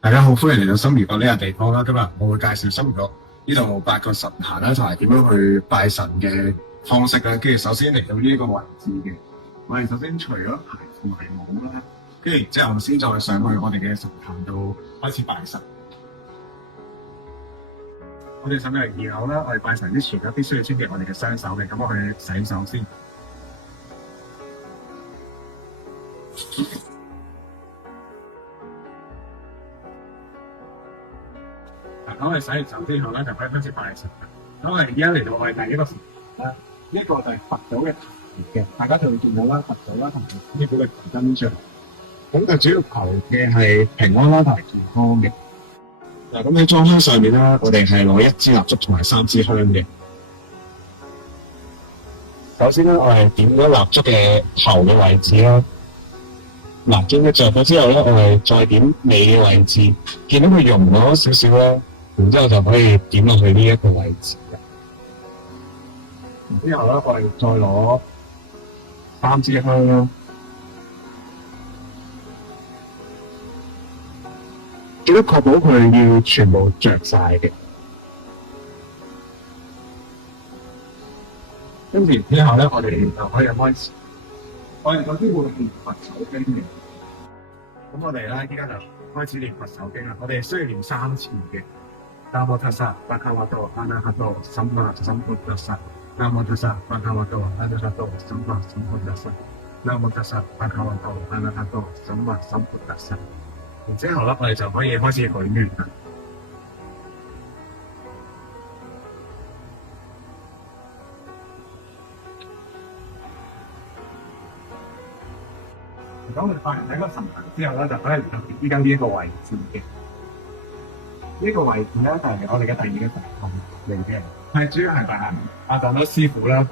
大家好，歡迎嚟到心如角呢個地方啦。今日我會介紹心如角呢度8個神壇啦，同埋點樣去拜神嘅方式啦。跟住首先嚟到呢一個位置嘅，我哋首先除咗牌同埋帽啦，跟住然之後先再上去我哋嘅神壇度開始拜神。我哋上到嚟2樓啦，我哋拜神之前咧必須要清潔我哋嘅雙手嘅，咁我去洗手先。咁我哋洗完手之後咧，就可以開始拜神。咁我哋而家嚟到我哋第一個神壇啦，呢個就係佛祖嘅壇嘅，大家就會見到啦，佛祖啦同埋呢個嘅金像。咁就主要求嘅係平安啦同埋健康嘅。嗱，咁喺裝香上面啦，我哋係攞1支蠟燭同埋3支香嘅。首先咧，我係點咗蠟燭嘅頭嘅位置啦。嗱，見佢着咗之後咧，我哋再點尾嘅位置，見到佢溶咗少少啦。然之後就可以點落去呢一個位置嘅。然之後咧，我哋再攞3支香啦。記得確保佢要全部着晒嘅。跟住之後咧，我哋就可以開始。我哋首先會念佛手經嘅。咁我哋咧依家就開始念佛手經啦。我哋需要念3次嘅。南無ทัสสะภะคะวะโตอะระหะโตสัมมาสัมพุทธัสสะนะโมตัสสะภะคะวะโตอะระหะโตสัมมาสัมพุทธัสสะนะโมตัสสะภะคะวะโตอะระหะโตสัมมาสัมพุทธัสสะ。然之後咧，我哋就可以開始許願啦。咁我哋拜完喺個神壇之後咧，就可以嚟到依家呢一個位置嘅。呢個位置咧就係我哋嘅第2個神壇嚟嘅，係主要係拜阿達多師傅啦。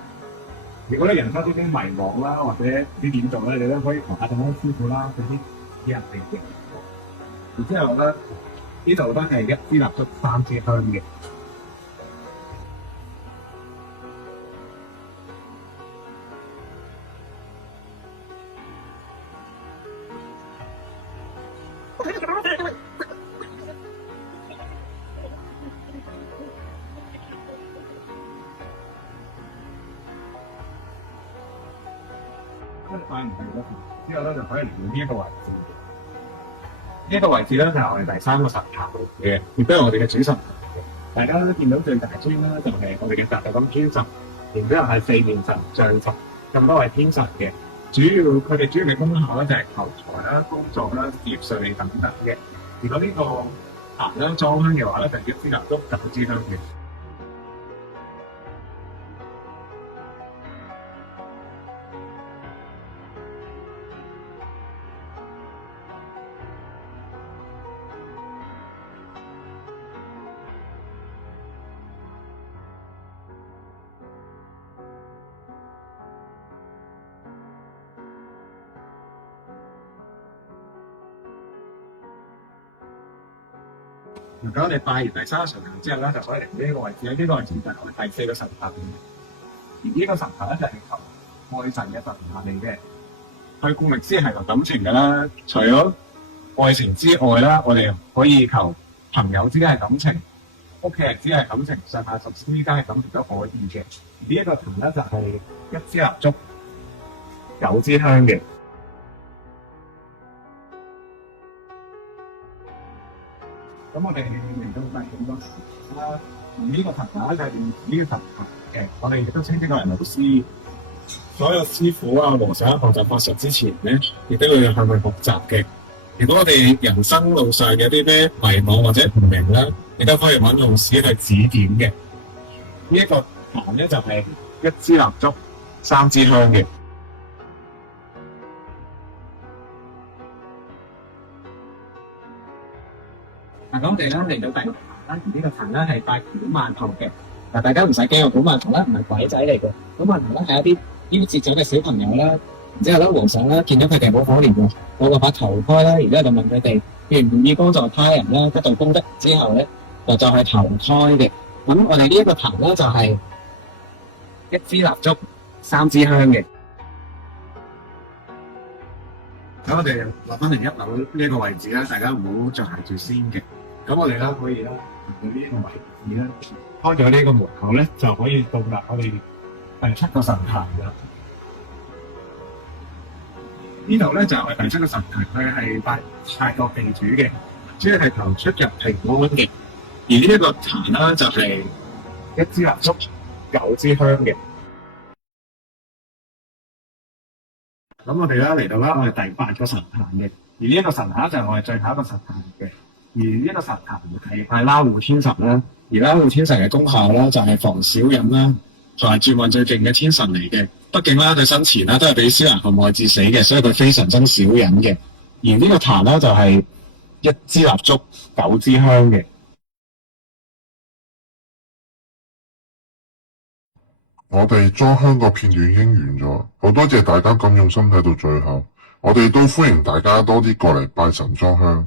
如果你人生有啲迷惘啦，或者唔知點做咧，你都可以同阿達多師傅啦，佢啲人嚟嘅。然之後咧，呢度都係1支蠟燭3支香嘅。拜完之後咧，就可以嚟到呢一個位置。呢一個位置咧就係我哋第3個神壇嘅，亦都係我哋嘅主神壇嘅。大家都見到最大尊啦，就係我哋嘅大金尊神，然之後係4面神像神，咁多位天神嘅。佢哋主要嘅功效咧就係求財啦、工作啦、事業順利等等嘅。如果呢個壇咧裝香嘅話咧，就1支蠟燭9支香嘅。如果我哋拜完第3個神壇之後咧，就可以嚟呢個位置。呢個位置就係我哋第4個神壇。而呢個神壇咧就係求愛神嘅神壇嚟嘅。佢顧名思義係求感情㗎啦。除咗愛情之外啦，我哋可以求朋友之間嘅感情、屋企人之間嘅感情、上下屬之間嘅感情都可以嘅。而呢一個壇咧就係1支蠟燭9支香嘅。咁我哋嚟到第5個神壇啦，而呢個神壇咧就係呢個神壇嘅，我哋亦都稱之為老師。所有師傅啊、和尚學習法術之前咧，亦都要向佢學習嘅。如果我哋人生路上有啲咩迷惘或者唔明啦，亦都可以揾老師去指點嘅。呢一個壇咧就係1支蠟燭3支香嘅。嗱，咁我哋咧嚟到第6壇啦，而呢個壇咧係拜古曼童嘅。嗱，大家唔使驚個古曼童啦，唔係鬼仔嚟嘅。古曼童咧係一啲夭折咗嘅小朋友啦。然之後咧，和尚咧見到佢哋好可憐喎，攞個把頭胎啦，然之後就問佢哋願唔願意幫助他人啦，得到功德之後咧，就係投胎嘅。咁我哋呢一個壇咧就係1支蠟燭3支香嘅。咁我哋落翻嚟1樓呢一個位置啦，大家唔好着鞋住先嘅。咁我哋咧可以咧行到呢一個位置咧，開咗呢個門口咧，就可以到達我哋第7個神壇啦。呢度咧就係第7個神壇，佢係拜泰國地主嘅，主要係求出入平安嘅。而呢一個壇啦，就係1支蠟燭、9支香嘅。咁我哋咧嚟到啦，我哋第8個神壇嘅，而呢一個神壇就係我哋最後一個神壇嘅。而呢個神壇係拜拉護天神啦，而拉護天神嘅功效咧就係防小人啦，同埋轉運最勁嘅天神嚟嘅。畢竟啦，佢生前啦都係俾蕭仁害致死嘅，所以佢非常憎小人嘅。而呢個壇咧就係1支蠟燭、9支香嘅。我哋裝香個片段已經完咗，好多謝大家咁用心睇到最後。我哋都歡迎大家多啲過嚟拜神裝香。